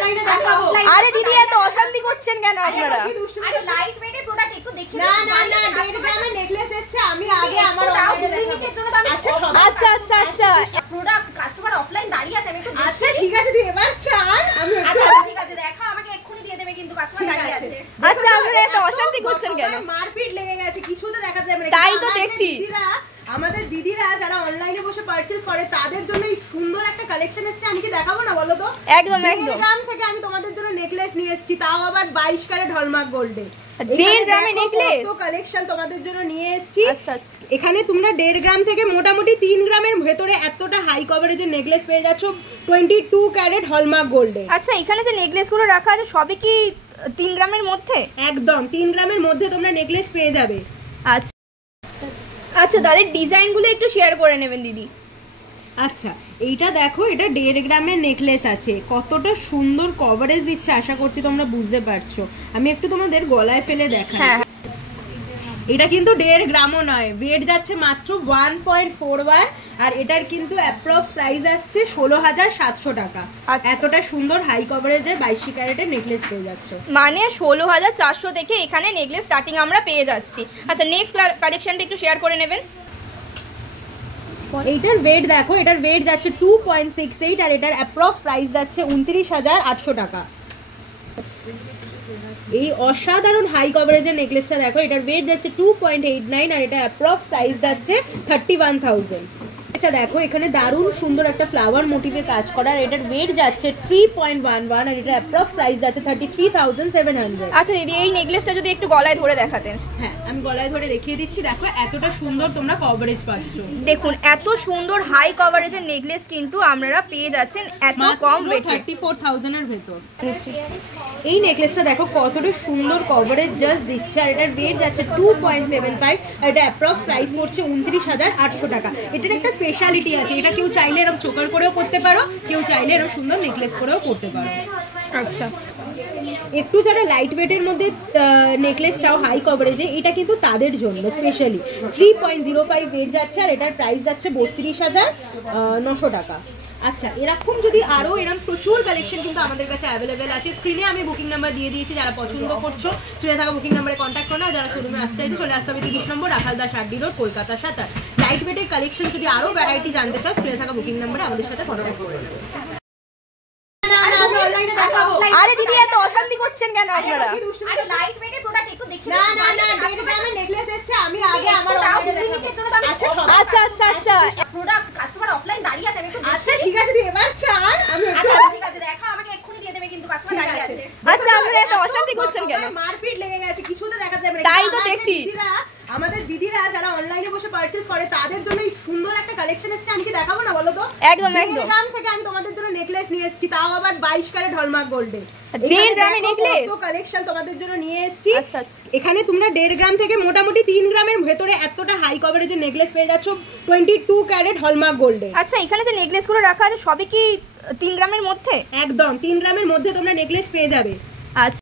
অনলাইনে দেখাবো। আরে দিদি এত অশান্তি করছেন কেন আপনারা? আরে লাইট ওয়েটের প্রোডাক্ট একটু দেখে না না না 1.5 গ্রামের নেকলেস এসেছে, আমি আগে আমার অনলাইনে দেখাবো। আচ্ছা আচ্ছা আচ্ছা প্রোডাক্ট কাস্টমার অফলাইন দাঁড়িয়ে আছে, আমি একটু আচ্ছা ঠিক আছে তুই এবার ছাড়, আমি আচ্ছা ঠিক আছে দেখাও, আমাকে এক্ষুনি দিয়ে দেবে কিন্তু কাস্টমার দাঁড়িয়ে আছে। আচ্ছা আপনারা এত অশান্তি করছেন কেন? মারপিট লেগে গেছে, কিছু তো দেখাতে যাবে না। তাই তো দেখছি আমাদের দিদিরা যারা অনলাইনে বসে পারচেজ করে তাদের জন্য এই সুন্দর একটা কালেকশন এসেছে, আমি কি দেখাবো না বলো তো? একদম একদম। গ্রাম থেকে আমি তোমাদের জন্য নেকলেস নিয়ে এসেছি, তাও আবার 22 ক্যারেট হলমার্ক গোল্ডে। 1.5 গ্রামের নেকলেস কত কালেকশন তোমাদের জন্য নিয়ে এসেছি। আচ্ছা আচ্ছা। এখানে তোমরা 1.5 গ্রাম থেকে মোটামুটি 3 গ্রামের ভেতরে এতটা হাই কভারেজের নেকলেস পেয়ে যাচ্ছ 22 ক্যারেট হলমার্ক গোল্ডে। আচ্ছা এখানে যে নেকলেসগুলো রাখা আছে সবই কি 3 গ্রামের মধ্যে? একদম 3 গ্রামের মধ্যে তোমরা নেকলেস পেয়ে যাবে। আচ্ছা আচ্ছা তাদের ডিজাইনগুলো একটু শেয়ার করে নেবেন দিদি। আচ্ছা এইটা দেখো, এটা 1.5 গ্রামের নেকলেস আছে, কতটা সুন্দর কভারেজ দিচ্ছে আশা করছি তোমরা বুঝতে পারছো। আমি একটু তোমাদের গলায় ফেলে দেখাই। এটা কিন্তু 1.5 গ্রামও নয়, ওয়েট যাচ্ছে মাত্র 1.41, আর এটার কিন্তু অ্যাপ্রক্স প্রাইস আসছে 16,700 টাকা। এতটা সুন্দর হাই কভারেজের 22 ক্যারেটের নেকলেস পেয়ে যাচ্ছ, মানে 16,400 থেকে এখানে নেকলেস স্টার্টিং আমরা পেয়ে যাচ্ছি। আচ্ছা নেক্সট কালেকশনটা একটু শেয়ার করে নেবেন। এইটার ওয়েট দেখো, এটার ওয়েট যাচ্ছে 2.68 আর এটার অ্যাপ্রক্স প্রাইস যাচ্ছে 29,800 টাকা। এই অসাধারণ হাই কভারেজের নেকলেসটা দেখো, এটার ওয়েট যাচ্ছে 2.89 আর এটা অ্যাপ্রক্স প্রাইস যাচ্ছে 31,000। আচ্ছা দেখো এখানে দারুণ সুন্দর একটা ফ্লাওয়ার মোটিভে কাজ করা, আর এটার ওয়েট যাচ্ছে 3.11 আর এটা অ্যাপ্রক্স প্রাইস যাচ্ছে 33,700। আচ্ছা দিদি এই নেকলেসটা যদি একটু গলায় ধরে দেখাতেন। হ্যাঁ আমি গলায় ধরে দেখিয়ে দিচ্ছি, দেখো এতটা সুন্দর তোমরা কভারেজ পাচ্ছ। দেখুন এত সুন্দর হাই কভারেজের নেকলেস কিন্তু আপনারা পেয়ে যাচ্ছেন এত কম ওয়েটে 34,000 এর ভেতর। এই নেকলেসটা দেখো কতটা সুন্দর কভারেজ জাস্ট দিচ্ছে, আর এটার ওয়েট যাচ্ছে 2.75 আর এটা অ্যাপ্রক্স প্রাইস পড়ছে 29,800 টাকা। এটার একটা স্পেশালিটি আছে, এটা কেউ চাইলে এরকম চোকার করেও পরতে পারো, কেউ চাইলে এরকম সুন্দর নেকলেস করেও পরতে পারো। আচ্ছা একটু যারা লাইট ওয়েটের মধ্যে নেকলেস চাও হাই কভারেজে, এটা কিন্তু তাদের জন্য স্পেশালি 3.05 ওয়েট যাচ্ছে আর এটার প্রাইস যাচ্ছে 32,900 টাকা। আচ্ছা এরকম যদি আরো এরকম প্রচুর কালেকশন কিন্তু আমাদের কাছে অ্যাভেলেবেল আছে। স্ক্রিনে আমি বুকিং নাম্বার দিয়ে দিয়েছি, যারা পছন্দ করছো স্ক্রিনে থাকা বুকিং নাম্বারে কন্ট্যাক্ট করো, যারা শোরুমে আসতে চাইছে চলে আসতে হবে 30 নম্বর রাখালদাস আড্ডি রোড, কলকাতা 27। লাইট ওয়েটের কালেকশন যদি আরো ভ্যারাইটি জানতে চাও স্ক্রিনে থাকা বুকিং নাম্বারে আমাদের সাথে কন্ট্যাক্ট করো। আরে দিদি এত অশান্তি করছেন কেন আপনারা? আরে লাইট ওয়েটের প্রোডাক্ট একটু দেখে না না না 1.5 গ্রামের নেকলেস এসেছে, আমি আগে আমার অনলাইনে দেখাবো। আচ্ছা আচ্ছা আচ্ছা প্রোডাক্ট কাস্টমার অফলাইন দাঁড়িয়ে আছে, আমি একটু আচ্ছা ঠিক আছে তুই এবার ছাড়, আমি আচ্ছা ঠিক আছে দেখাও, আমাকে এক্ষুনি দিয়ে দেবে কিন্তু কাস্টমার দাঁড়িয়ে আছে। আচ্ছা আপনারা এত অশান্তি করছেন কেন? মারপিট লেগে গেছে, কিছু তো দেখাতে যাবে না। তাই তো দেখছি আমাদের দিদিরা যারা অনলাইনে বসে পারচেজ করে তাদের জন্য এই সুন্দর একটা কালেকশন এসেছে, আমি কি দেখাবো না বলো তো? একদম একদম। গ্রাম থেকে আমি তোমাদের জন্য নেকলেস নিয়ে এসেছি, তাও আবার 22 ক্যারেট হলমার্ক গোল্ডে। 1.5 গ্রামের নেকলেস কত কালেকশন তোমাদের জন্য নিয়ে এসেছি। আচ্ছা আচ্ছা। এখানে তোমরা 1.5 গ্রাম থেকে মোটামুটি 3 গ্রামের ভেতরে এতটা হাই কভারেজের নেকলেস পেয়ে যাচ্ছ 22 ক্যারেট হলমার্ক গোল্ডে। আচ্ছা এখানে যে নেকলেসগুলো রাখা আছে সবই কি 3 গ্রামের মধ্যে? একদম 3 গ্রামের মধ্যে তোমরা নেকলেস পেয়ে যাবে। আচ্ছা